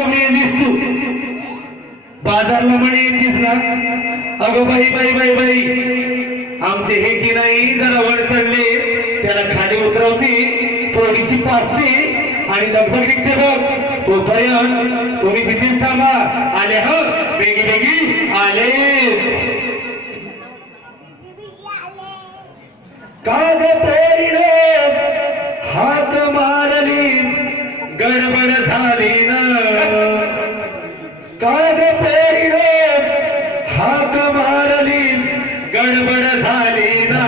कमी येतीस तू बाजारला म्हणे येतीस ना? अगं बाई बाई बाई बाई. आमचे हे की नाही जरा वर चढले. त्याला खाली उतरवते थोडीशी पाचते आणि दगदग निघते बघ. तो पर्यंत तुम्ही तिथेच थांबा. आले ह. बेगी बेगी आलेच काग पेरणे हात मारली गडबड झाली ना काग हाक मारली गडबड झाली ना।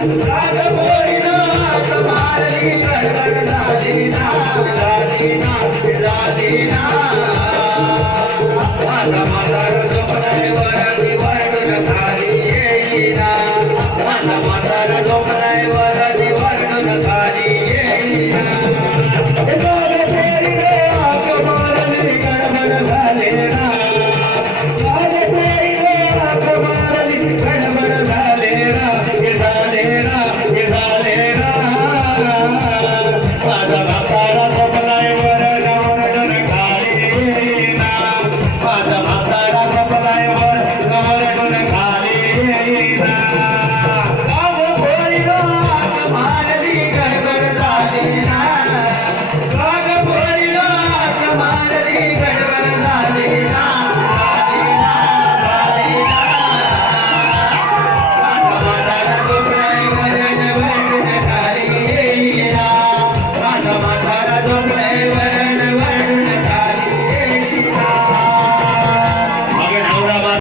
काग पोरीनं हाक मारली, गडबड माझा